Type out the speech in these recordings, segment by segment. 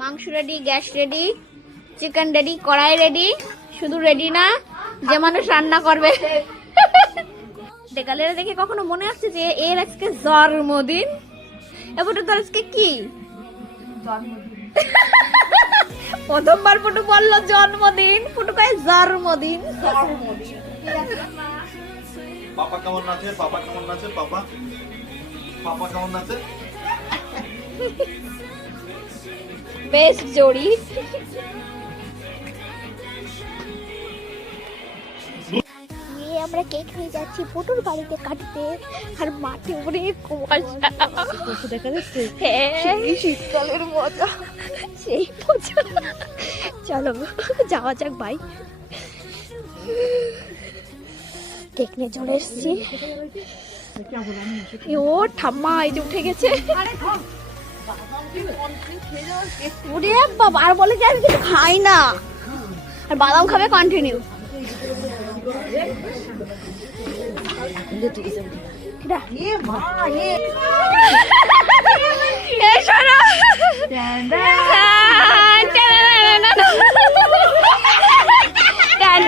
মাংস ready, gas ready, chicken ready, কড়াই ready, শুধু রেডি না যে মানুষ রান্না করবে। দেখালেরা দেখে কখনো মনে আসছে যে এর আজকে জন্মদিন? এবার তোর আজকে কি প্রথমবার ফুটু বললো জন্মদিন, ফুটু কয় জন্মদিন। পাপা কেমন আছে? পাপা কেমন আছে? পাপা পাপা কেমন আছে? বেশ জড়ি। আমরা কেক নিয়ে যাচ্ছি পুটুর বাড়িতে কাটতে, আর মাঠে অনেক কুয়াশা। হ্যাঁ, শীতকালের মজা, সেই মজা। চলো যাওয়া যাক ভাই। কেক নিয়ে চলে এসছি। ও ঠাম্মা এই যে উঠে গেছে। ওরে বাবা, আর বলে যে আমি কিছু খাই না, আর বাদাম খাবে continue.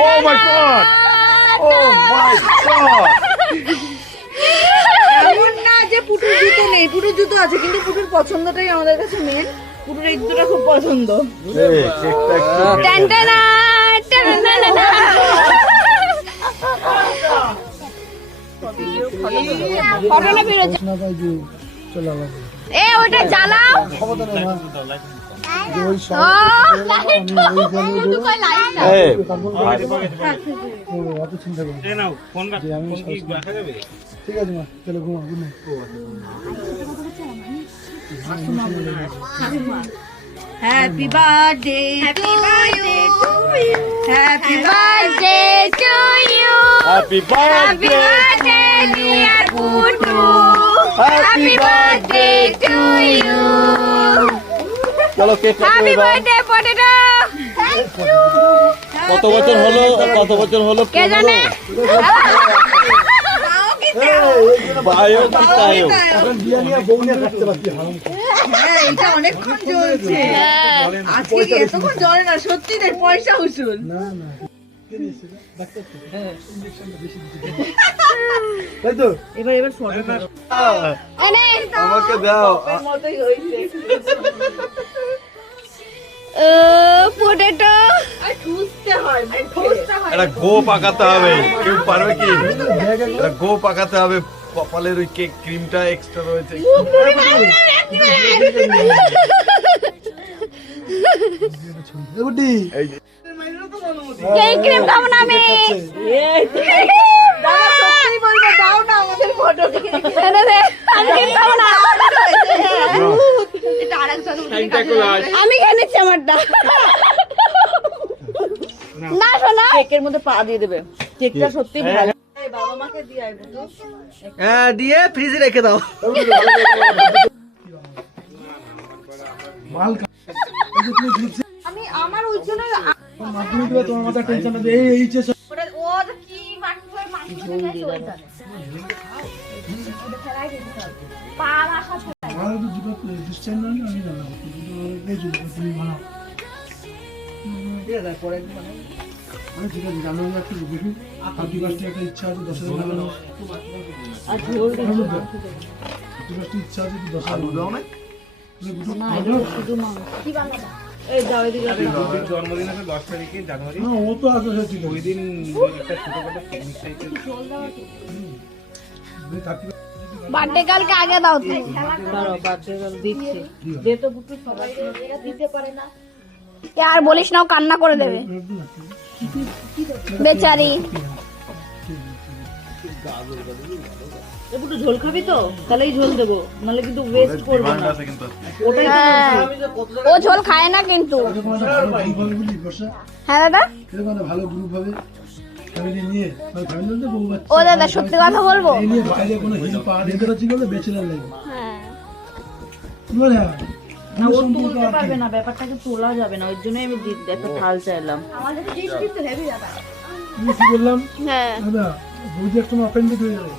Oh my god! Oh my god! এমন না যে পুটুর জুতো নেই, পুটুর জুতো আছে, কিন্তু পুটুর পছন্দটাই আমাদের কাছে মেন। পুটুর এই দুটোটা খুব পছন্দ। এ ওটা জ্বালাও। ঠিক আছে মা, চলো ঘুমা। Good night. Happy birthday to you, happy birthday to you, Happy birthday, dear Putu, Happy birthday to you, চলো কেক হ্যাপি বার্থডে পটেটো। কত বছর হলো? কত বছর হলো? কে জানে? বায়ো কি তায়ো? এখন বিয়া নিয়ে বউ নিয়ে কাটতে পারছি। হ্যাঁ, এটা অনেকক্ষণ চলছে। আজকে কি এতক্ষণ জ্বলে না? সত্যি রে, পয়সা উসুল। না না, কে নিয়েছে রে? ডাক্তার তো। হ্যাঁ, ইনজেকশনটা বেশি দিতে। তাই তো? এবার ফটো দাও। আমাকে দাও। মতই হইছে। পটেটো আর ঠুসতে হয়, ঠুসতে হয়। এটা গো পাকাতে হবে। কেউ পারবে কি? এটা গো পাকাতে হবে। কপালের ওই কেক ক্রিমটা এক্সট্রা রয়েছে। বুটি, এই যে কেক ক্রিম খাবো না আমি। দাদা সত্যি বলবো, দাও না আমাদের ফটো। এনে দে, আমি কেক খাবো না। এটা আরেকজন আমি খেয়ে নিচ্ছি আমারটা। না শোনা, কেকের মধ্যে পা দিয়ে দেবে। কেকটা সত্যি ভালো। বাবা মাকে দিয়ে আইবো তো। হ্যাঁ, দিয়ে ফ্রিজে রেখে দাও। মাল খা। এই যে তুমি ঘুরছে, আমি আমার ওই জন্য মাধ্যমিক দিবা, তোমার মাথা টেনশন আছে। এই এইচএস ওটা ও কি মাখবে গেছে ওই জানে। পা রাখা আমার তো দুটো ডিসচার্জ না, আমি জানাবো। দুটো এই যে তুমি বানাও। ঠিক আছে, পরে একদিন বানাবো। আমি ঠিক আছে, জানো না একটু দেখি। হাতি বাসটি একটা ইচ্ছা আছে 10,000 লাগানো। আর ঝোল হাতি বাসটি ইচ্ছা আছে 10,000 আলু দাও না? শুধু মাংস কি বানাবো? এই যাও এদিকে রবির জন্মদিন আছে 10 তারিখে জানুয়ারি। না, ও তো আসবে সেটি। ওই দিন একটা ছোটখাটো পিকনিক টাইপের। বার্থডে কালকে আগে দাও তো। দাঁড়াও, বার্থডে গার্ল দিচ্ছে। দে তো বুটু, সবাই এরা দিতে পারে না। আর বলিস না, ও কান্না করে দেবে বেচারি। একটু ঝোল খাবি তো তাহলেই ঝোল দেবো, নাহলে কিন্তু ওয়েস্ট করবো ডিমান্ড না। আছে কিন্তু ওটাই তো হ্যাঁ, ও ঝোল খায় না কিন্তু। এরকম একটা ভালো গ্রুপ হবে বুঝলি বর্ষা, হ্যাঁ দাদা, এরকম একটা ভালো গ্রুপ হবে ফ্যামিলি নিয়ে, মানে ফ্যামিলি বলতে বউ বাচ্চা ও দাদা সত্যি কথা বলবো, এই নিয়ে বাইরে কোনো হিল পাহাড় যেতে পারছি বলতে ব্যাচেলার লাইফ হ্যাঁ কি বলে না, ও তুলতে পারবে না, ব্যাপারটাকে তোলা যাবে না, ওর জন্যই আমি একটা থাল চাইলাম। তুমি কি বললাম হ্যাঁ, দাদা, বৌদি একটা অফেন্ডেড হয়ে যাবে।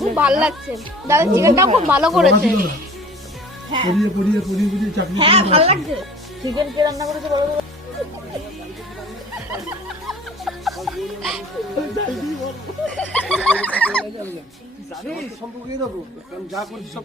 খুব ভালো লাগছে দাদা, চিকেনটা খুব ভালো করেছে। ছিল না পড়িয়ে পড়িয়ে পড়িয়ে পড়িয়ে চাকরি হ্যাঁ ভালো লাগছে। চিকেন কে রান্না করেছে বলো তো? সম্পর্কে দেবো যা করছি সব